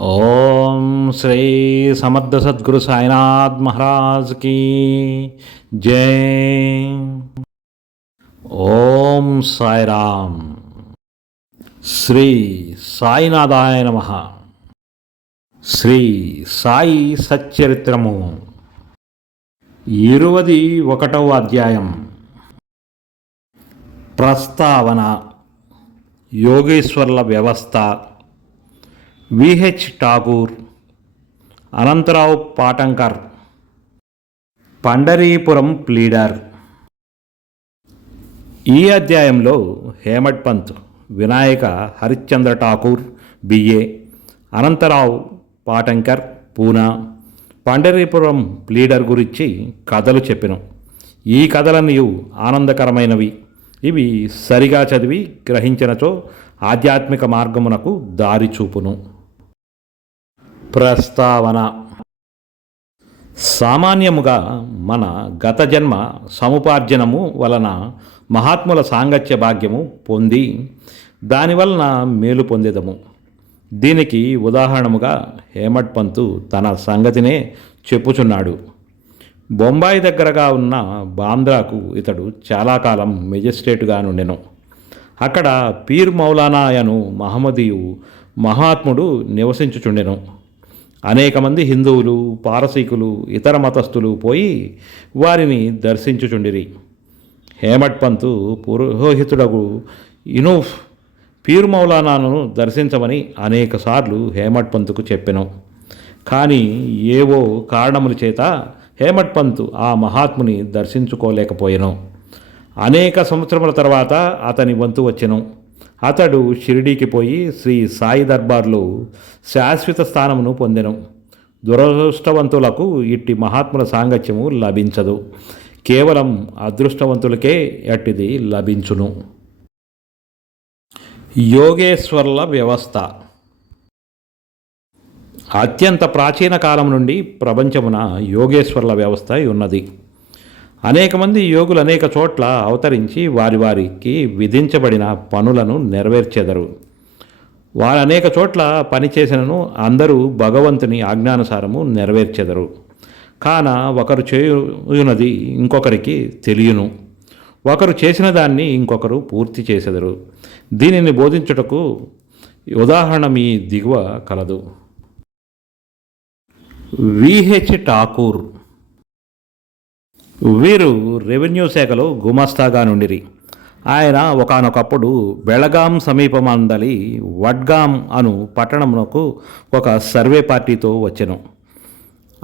ఓం శ్రీ సమర్థ సద్గురు సాయినాథ్ మహారాజ్ కీ జై. ఓం సాయిరామ్. శ్రీ సాయినాథాయ నమ. శ్రీ సాయి సచ్చరిత్రము. ఇరువది ఒకటవ అధ్యాయం. ప్రస్తావన. యోగేశ్వర్ల వ్యవస్థ. V H Thakur Anantrao Patankar Pandharpur pleader. ఈ అధ్యాయంలో హేమడ్ పంత్ వినాయక హరిశ్చంద్ర ఠాకూర్ బిఏ అనంతరావు పాటంకర్ పూనా పండరీపురం ప్లీడర్ గురించి కథలు చెప్పిన. ఈ కథలన్నీ ఆనందకరమైనవి. ఇవి సరిగా చదివి గ్రహించినచో ఆధ్యాత్మిక మార్గమునకు దారి చూపును. ప్రస్తావన. సామాన్యముగా మన గత జన్మ సముపార్జనము వలన మహాత్ముల సాంగత్య భాగ్యము పొంది దానివలన మేలు పొందేదము. దీనికి ఉదాహరణముగా హేమట్ పంతు తన సంగతినే చెప్పుచున్నాడు. బొంబాయి దగ్గరగా ఉన్న బాంద్రాకు ఇతడు చాలా కాలం మెజిస్ట్రేటుగా నుండెను. అక్కడ పీర్ మౌలానాయను మహమ్మదీయు మహాత్ముడు నివసించుచుండెను. అనేక మంది హిందువులు పారసీకులు ఇతర మతస్థులు పోయి వారిని దర్శించుచుండిరి. హేమట్ పంతు పురోహితుడగు ఇనూఫ్ పీర్ మౌలానాను దర్శించమని అనేకసార్లు హేమట్ పంతుకు చెప్పెను. కానీ ఏవో కారణముల చేత హేమట్ పంతు ఆ మహాత్ముని దర్శించుకోలేకపోయెను. అనేక సంవత్సరముల తర్వాత అతని వంతు వచ్చెను. అతడు షిరిడీకి పోయి శ్రీ సాయి దర్బార్లో శాశ్వత స్థానమును పొందెను. దురదృష్టవంతులకు ఇట్టి మహాత్ముల సాంగత్యము లభించదు. కేవలం అదృష్టవంతులకే అట్టిది లభించును. యోగేశ్వర్ల వ్యవస్థ. అత్యంత ప్రాచీన కాలం నుండి ప్రపంచమున యోగేశ్వర్ల వ్యవస్థ ఉన్నది. అనేక మంది యోగులు అనేక చోట్ల అవతరించి వారి వారికి విధించబడిన పనులను నెరవేర్చెదరు. వారు అనేక చోట్ల పనిచేసినను అందరూ భగవంతుని ఆజ్ఞానుసారము నెరవేర్చెదరు. కాన ఒకరు చేయునది ఇంకొకరికి తెలియను. ఒకరు చేసిన దాన్ని ఇంకొకరు పూర్తి చేసెదరు. దీనిని బోధించుటకు ఉదాహరణ మీ దిగువ కలదు. విహెచ్ ఠాకూర్ వీరు రెవెన్యూ శాఖలో గుమస్తాగా నుండిరి. ఆయన ఒకనొకప్పుడు బెళగాం సమీపమందలి వడ్గాం అను పట్టణమునకు ఒక సర్వే పార్టీతో వచ్చెను.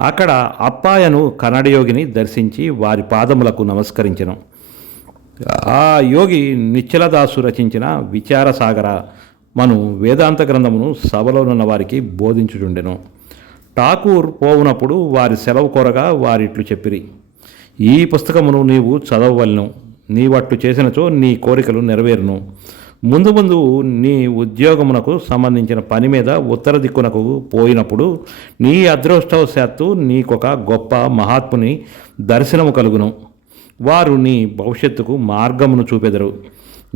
అక్కడ అప్పాయను కన్నడయోగిని దర్శించి వారి పాదములకు నమస్కరించెను. ఆ యోగి నిశ్చలదాసు రచించిన విచారసాగర మను వేదాంత గ్రంథమును సభలోనున్న వారికి బోధించుచుండెను. ఠాకూర్ పోవునప్పుడు వారి సెలవు కోరగా వారిట్లు చెప్పిరి. ఈ పుస్తకమును నీవు చదవవలను. నీవట్టు చేసినచో నీ కోరికలు నెరవేరును. ముందు ముందు నీ ఉద్యోగమునకు సంబంధించిన పని మీద ఉత్తర దిక్కునకు పోయినప్పుడు నీ అదృష్టవశాత్తు నీకొక గొప్ప మహాత్ముని దర్శనము కలుగును. వారు నీ భవిష్యత్తుకు మార్గమును చూపెదరు.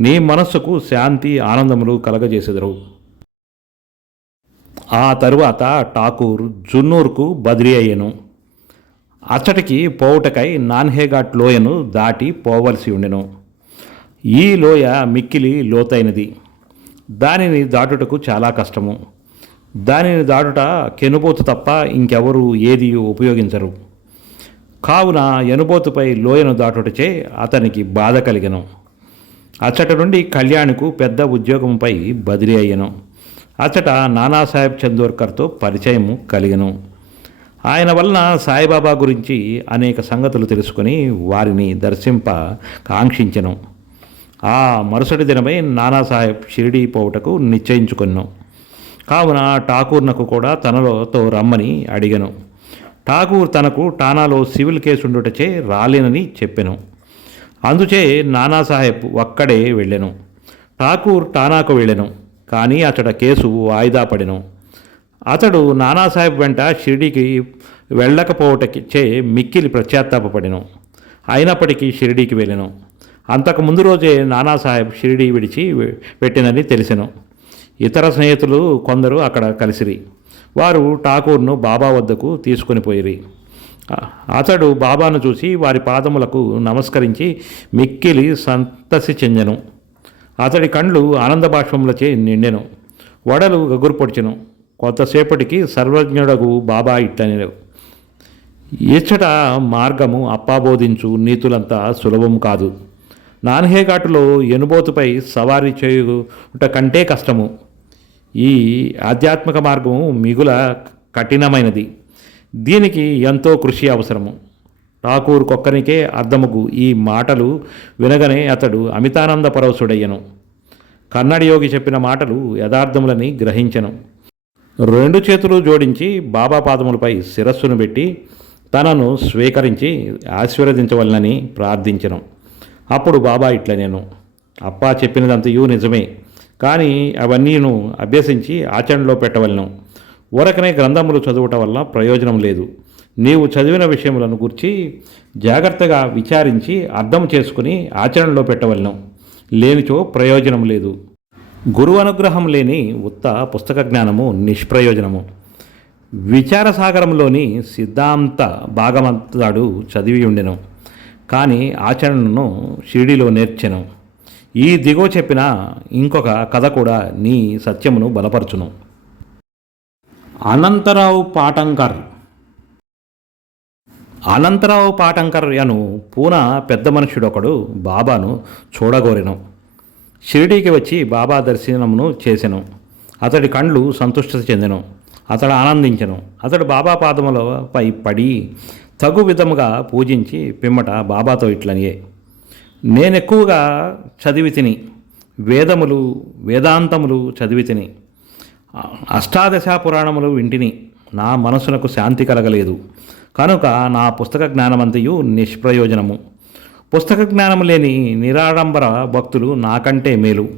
నీ మనస్సుకు శాంతి ఆనందములు కలగజేసెదరు. ఆ తరువాత ఠాకూర్ జున్నూర్కు బదిలీ అయ్యాను. అచ్చటికి పోవుటకై నాన్హేఘాట్ లోయను దాటి పోవలసి ఉండెను. ఈ లోయ మిక్కిలి లోతైనది. దానిని దాటుటకు చాలా కష్టము. దానిని దాటుట కెనుబోతు తప్ప ఇంకెవరు ఏది ఉపయోగించరు. కావున ఎనుబోతుపై లోయను దాటుటచే అతనికి బాధ కలిగను. అచ్చట నుండి కళ్యాణ్కు పెద్ద ఉద్యోగంపై బదిలీ అయ్యను. అచ్చట నానాసాహెబ్ చందోర్కర్తో పరిచయము కలిగెను. ఆయన వలన సాయిబాబా గురించి అనేక సంగతులు తెలుసుకుని వారిని దర్శింప కాంక్షించెను. ఆ మరుసటి దినమై నానాసాహెబ్ షిరిడీ పోవుటకు నిశ్చయించుకొను కావున ఠాకూర్నకు కూడా తనలోతో రమ్మని అడిగను. ఠాకూర్ తనకు టానాలో సివిల్ కేసు ఉండుటచే రాలేనని చెప్పెను. అందుచే నానాసాహెబ్ ఒక్కడే వెళ్ళెను. ఠాకూర్ టానాకు వెళ్ళెను. కానీ అతడ కేసు వాయిదా పడెను. అతడు నానాసాహెబ్ వెంట షిరిడీకి వెళ్ళకపోవటకి చే మిక్కిలి పశ్చాత్తాపపడెను అయినప్పటికీ షిరిడీకి వెళ్ళెను. అంతకు ముందు రోజే నానాసాహెబ్ షిరిడీ విడిచి పెట్టినని తెలిసెను. ఇతర స్నేహితులు కొందరు అక్కడ కలిసిరి. వారు ఠాకూర్ను బాబా వద్దకు తీసుకొని పోయిరి. అతడు బాబాను చూసి వారి పాదములకు నమస్కరించి మిక్కిలి సంతసి చెందెను. అతడి కండ్లు ఆనంద బాష్పములచే నిండెను. వడలు గగురు పొడిచెను కొంతసేపటికి సర్వజ్ఞుడగు బాబా ఇట్టనిరు ఇచ్చట మార్గము అప్పాబోధించు నీతులంతా సులభము కాదు. నాన్హేఘాటులో ఎనుబోతుపై సవారీ చేయుట కంటే కష్టము. ఈ ఆధ్యాత్మిక మార్గము మిగుల కఠినమైనది. దీనికి ఎంతో కృషి అవసరము. ఠాకూర్ కొక్కనికే అర్థముకు ఈ మాటలు వినగనే అతడు అమితానంద పరవశుడయ్యను. కన్నడ యోగి చెప్పిన మాటలు యథార్థములని గ్రహించను. రెండు చేతులు జోడించి బాబా పాదములపై శిరస్సును పెట్టి తనను స్వీకరించి ఆశీర్వదించవలనని ప్రార్థించను. అప్పుడు బాబా ఇట్ల నేను అప్పా చెప్పినదంతయూ నిజమే కానీ అవన్నీను అభ్యసించి ఆచరణలో పెట్టవలను. ఊరకనే గ్రంథములు చదువుట వల్ల ప్రయోజనం లేదు. నీవు చదివిన విషయములను గురించి జాగ్రత్తగా విచారించి అర్థం చేసుకుని ఆచరణలో పెట్టవలను. లేనిచో ప్రయోజనం లేదు. గురువు అనుగ్రహం లేని ఉత్త పుస్తక జ్ఞానము నిష్ప్రయోజనము. విచారసాగరంలోని సిద్ధాంత భాగమంతాడు చదివి ఉండెను. కానీ ఆచరణను షిరిడిలో నేర్చెను. ఈ దిగో చెప్పిన ఇంకొక కథ కూడా నీ సత్యమును బలపరచును. అనంతరావు పాటంకర్. అనంతరావు పాటంకర్ అను పూన పెద్ద మనుషుడొకడు బాబాను చూడగోరెను. షిరిడీకి వచ్చి బాబా దర్శనమును చేసెను. అతడి కండ్లు సంతుష్టి చెందెను. అతడు ఆనందించెను. అతడు బాబా పాదములపై పడి తగు విధముగా పూజించి పిమ్మట బాబాతో ఇట్లనియే. నేనెక్కువగా చదివి తిని వేదములు వేదాంతములు చదివి తిని అష్టాదశ పురాణములు వింటిని. నా మనసునకు శాంతి కలగలేదు. కనుక నా పుస్తక జ్ఞానమంతయు నిష్ప్రయోజనము. పుస్తక జ్ఞానం లేని నిరాడంబర భక్తులు నాకంటే మేలు.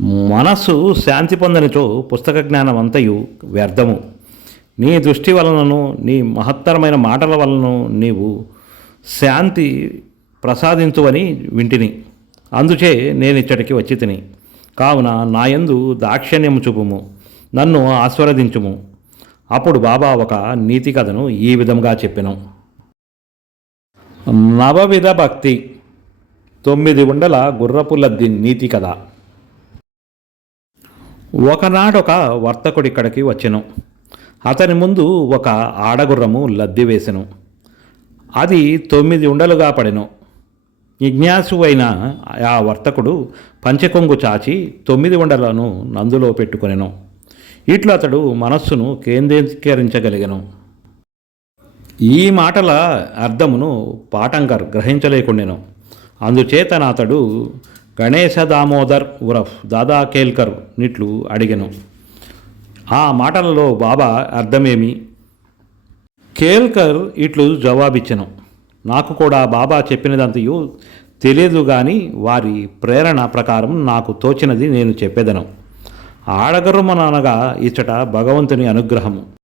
మనస్సు శాంతి పొందనిచో పుస్తక జ్ఞానం అంతయు వ్యర్థము. నీ దృష్టి వలనను నీ మహత్తరమైన మాటల వలనను నీవు శాంతి ప్రసాదించువని వింటిని. అందుచే నేను ఇచ్చటికి వచ్చి తిని కావున నాయందు దాక్షిణ్యము చూపుము. నన్ను ఆస్వాదించుము. అప్పుడు బాబా ఒక నీతి కథను ఈ విధంగా చెప్పెను. నవవిధ భక్తి. తొమ్మిది ఉండల గుర్రపు లద్ది నీతి కథ. ఒకనాడొక వర్తకుడిక్కడికి వచ్చెను. అతని ముందు ఒక ఆడగుర్రము లద్ది వేసెను. అది తొమ్మిది ఉండలుగా పడెను. జిజ్ఞాసు అయిన ఆ వర్తకుడు పంచకొంగు చాచి తొమ్మిది ఉండలను నందులో పెట్టుకొనెను. ఇట్లు అతడు మనస్సును కేంద్రీకరించగలిగను. ఈ మాటల అర్థమును పాటంకర్ గ్రహించలేకుండెను. అందుచేత అతడు గణేశ దామోదర్ ఉరఫ్ దాదా కేల్కర్ నిట్లు అడిగను. ఆ మాటలలో బాబా అర్థమేమి? కేల్కర్ ఇట్లు జవాబిచ్చను. నాకు కూడా బాబా చెప్పినదంతయు తెలియదు కానీ వారి ప్రేరణ ప్రకారం నాకు తోచినది నేను చెప్పేదను. ఆడగరుమనగా ఇచ్చట భగవంతుని అనుగ్రహము.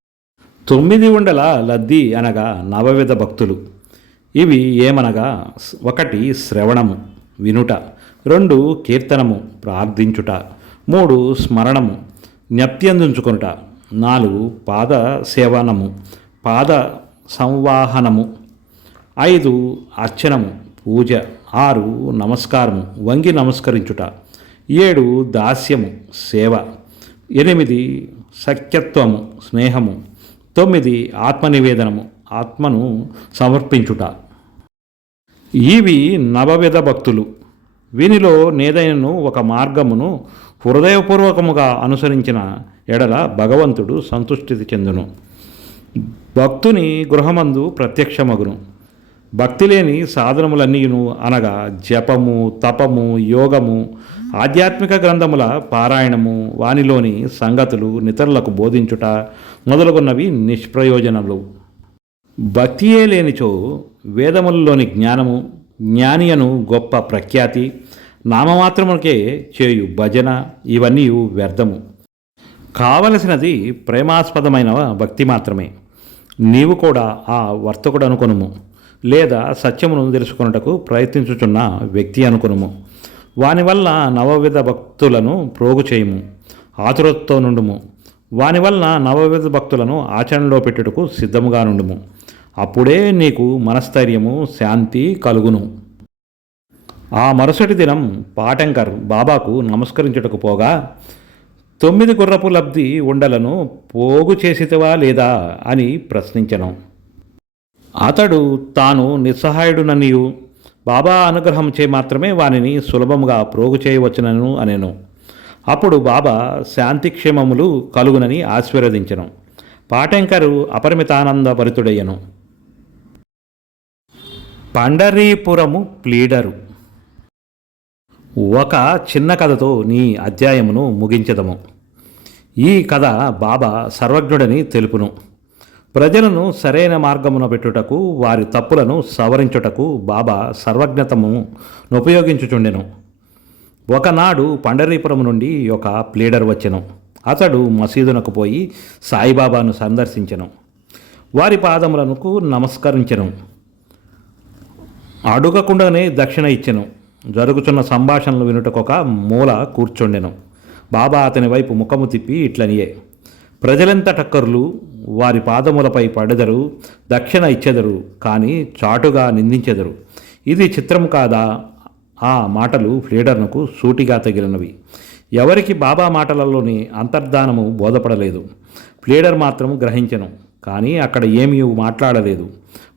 తొమ్మిది ఉండల లద్ది అనగా నవవిధ భక్తులు. ఇవి ఏమనగా ఒకటి శ్రవణము వినుట రెండు కీర్తనము ప్రార్థించుట మూడు స్మరణము జ్ఞప్త్యందించుకునుట నాలుగు పాద సేవనము పాద సంవాహనము ఐదు అర్చనము పూజ ఆరు నమస్కారము వంగి నమస్కరించుట ఏడు దాస్యము సేవ ఎనిమిది సఖ్యత్వము స్నేహము తొమ్మిది ఆత్మనివేదనము ఆత్మను సమర్పించుట. ఇవి నవవిధ భక్తులు. వీనిలో నేదైనను ఒక మార్గమును హృదయపూర్వకముగా అనుసరించిన ఎడల భగవంతుడు సంతుష్టి చెందును. భక్తుని గృహమందు ప్రత్యక్షమగును. భక్తి లేని సాధనములన్నీను అనగా జపము తపము యోగము ఆధ్యాత్మిక గ్రంథముల పారాయణము వానిలోని సంగతులు నితరులకు బోధించుట మొదలుగున్నవి నిష్ప్రయోజనములు. భక్తియే లేనిచో వేదములలోని జ్ఞానము జ్ఞానియను గొప్ప ప్రఖ్యాతి నామమాత్రముకే చేయు భజన ఇవన్నీ వ్యర్థము. కావలసినది ప్రేమాస్పదమైన భక్తి మాత్రమే. నీవు కూడా ఆ వర్తకుడు అనుకొనుము లేదా సత్యమును తెలుసుకొనుటకు ప్రయత్నించుచున్న వ్యక్తి అనుకొనుము. వాని వల్ల నవవిధ భక్తులను ప్రోగు చేయుము ఆతురతతో నుండుము. వాని వల్ల నవవిధ భక్తులను ఆచరణలో పెట్టుటకు సిద్ధముగా నుండుము. అప్పుడే నీకు మనస్థైర్యము శాంతి కలుగును. ఆ మరుసటి దినం పాటంకర్ బాబాకు నమస్కరించుటకు పోగా తొమ్మిది గుర్రపు లబ్ధి ఉండలను పోగు చేసితవా లేదా? అని ప్రశ్నించను. అతడు తాను నిస్సహాయుడుననియు. బాబా అనుగ్రహం చే మాత్రమే వానిని సులభముగా ప్రోగు చేయవచ్చునను అనెను. అప్పుడు బాబా శాంతిక్షేమములు కలుగునని ఆశీర్వదించెను. పాటంకరు అపరిమితానందభరితుడయ్యను. పండరీపురము ప్లీడరు. ఒక చిన్న కథతో నీ అధ్యాయమును ముగించదము. ఈ కథ బాబా సర్వజ్ఞుడని తెలుపును. ప్రజలను సరైన మార్గమున పెట్టుటకు వారి తప్పులను సవరించుటకు బాబా సర్వజ్ఞతమును ఉపయోగించుచుండెను. ఒకనాడు పండరీపురం నుండి ఒక ప్లీడర్ వచ్చెను. అతడు మసీదునకు పోయి సాయిబాబాను సందర్శించెను. వారి పాదములకు నమస్కరించెను. అడుగకుండానే దక్షిణ ఇచ్చెను. జరుగుతున్న సంభాషణలు వినుటకొక మూల కూర్చుండెను. బాబా అతని వైపు ముఖము తిప్పి ఇట్లనియే. ప్రజలెంత టక్కర్లు వారి పాదములపై పడెదరు దక్షిణ ఇచ్చెదరు కానీ చాటుగా నిందించెదరు. ఇది చిత్రం కాదా? ఆ మాటలు ఫ్లీడర్నకు సూటిగా తగిలినవి. ఎవరికి బాబా మాటలలోని అంతర్ధానము బోధపడలేదు. ఫ్లీడర్ మాత్రం గ్రహించను కానీ అక్కడ ఏమీ మాట్లాడలేదు.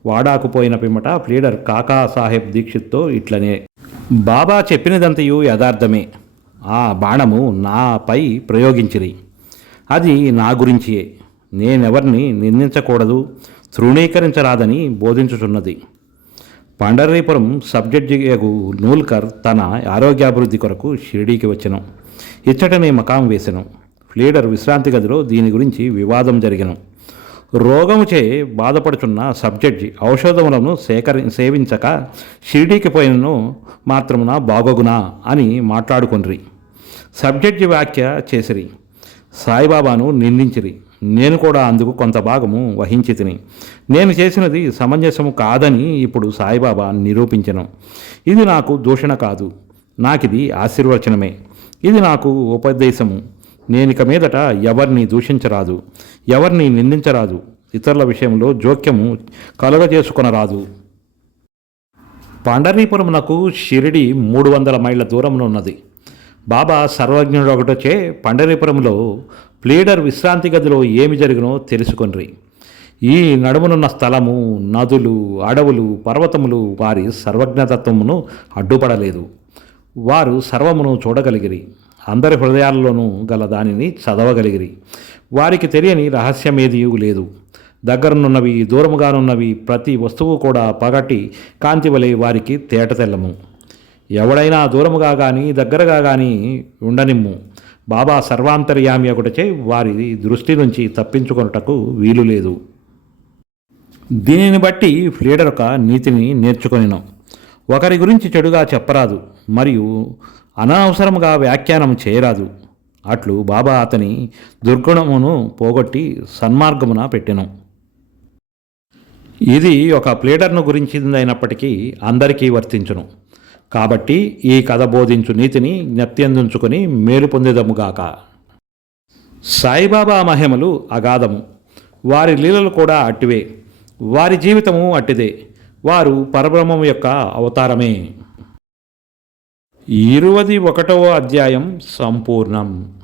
వాడాకుపోయిన పిమ్మట ఫ్లీడర్ కాకా సాహెబ్ దీక్షిత్తో ఇట్లనే బాబా చెప్పినదంతయు యథార్థమే. ఆ బాణము నాపై ప్రయోగించిరి. అది నా గురించియే నేనెవరిని నిందించకూడదు తృణీకరించరాదని బోధించుచున్నది. పండరీపురం సబ్జెక్టు నూల్కర్ తన ఆరోగ్యాభివృద్ధి కొరకు షిరిడీకి వచ్చెను. ఇచ్చటనే మకాం వేసెను. ఫ్లీడర్ విశ్రాంతి గదిలో దీని గురించి వివాదం జరిగను. రోగముచే బాధపడుచున్న సబ్జెక్ట్ ఔషధములను సేకరి సేవించక షిరిడీకి పోయినను మాత్రమున బాగోగునా అని మాట్లాడుకొండ్రి. సబ్జెక్ట్ వ్యాఖ్య చేసిరి. సాయిబాబాను నిందించిరి. నేను కూడా అందుకు కొంత భాగము వహించి తిని నేను చేసినది సమంజసము కాదని ఇప్పుడు సాయిబాబా నిరూపించను. ఇది నాకు దూషణ కాదు. నాకిది ఆశీర్వచనమే. ఇది నాకు ఉపదేశము. నేనిక మీదట ఎవరిని దూషించరాదు. ఎవరిని నిందించరాదు. ఇతరుల విషయంలో జోక్యము కలుగజేసుకొనరాదు. పండరీపురమునకు షిరిడి మూడు వందల మైళ్ళ దూరంలో ఉన్నది బాబా సర్వజ్ఞుడు ఒకటొచ్చే పండరీపురంలో ప్లీడర్ విశ్రాంతి గదిలో ఏమి జరిగినో తెలుసుకొనిరి. ఈ నడుమునున్న స్థలము నదులు అడవులు పర్వతములు వారి సర్వజ్ఞతత్వమును అడ్డుపడలేదు. వారు సర్వమును చూడగలిగిరి. అందరి హృదయాల్లోనూ గల దానిని చదవగలిగిరి. వారికి తెలియని రహస్యమేదీ లేదు. దగ్గరనున్నవి దూరముగానున్నవి ప్రతి వస్తువు కూడా పగటి కాంతి వలె వారికి తేట తెల్లము. ఎవడైనా దూరముగా కానీ దగ్గరగా కానీ ఉండనిమ్ము. బాబా సర్వాంతర్యామి ఒకటిచే వారి దృష్టి నుంచి తప్పించుకొనుటకు వీలు లేదు. దీనిని బట్టి ఫ్లీడర్ ఒక నీతిని నేర్చుకొనిను. ఒకరి గురించి చెడుగా చెప్పరాదు మరియు అనవసరముగా వ్యాఖ్యానం చేయరాదు. అట్లు బాబా అతని దుర్గుణమును పోగొట్టి సన్మార్గమున పెట్టెను. ఇది ఒక ప్లేడర్ను గురించిందైనప్పటికీ అందరికీ వర్తించును. కాబట్టి ఈ కథ బోధించు నీతిని జ్ఞప్తిందుంచుకొని మేలు పొందేదముగాక సాయిబాబా మహిమలు అగాధము. వారి లీలలు కూడా అట్టివే. వారి జీవితము అట్టిదే. వారు పరబ్రహ్మం యొక్క అవతారమే. ఇరువది ఒకటవ అధ్యాయం సంపూర్ణం.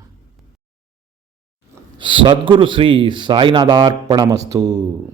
సద్గురు శ్రీ సాయినాథార్పణమస్తు.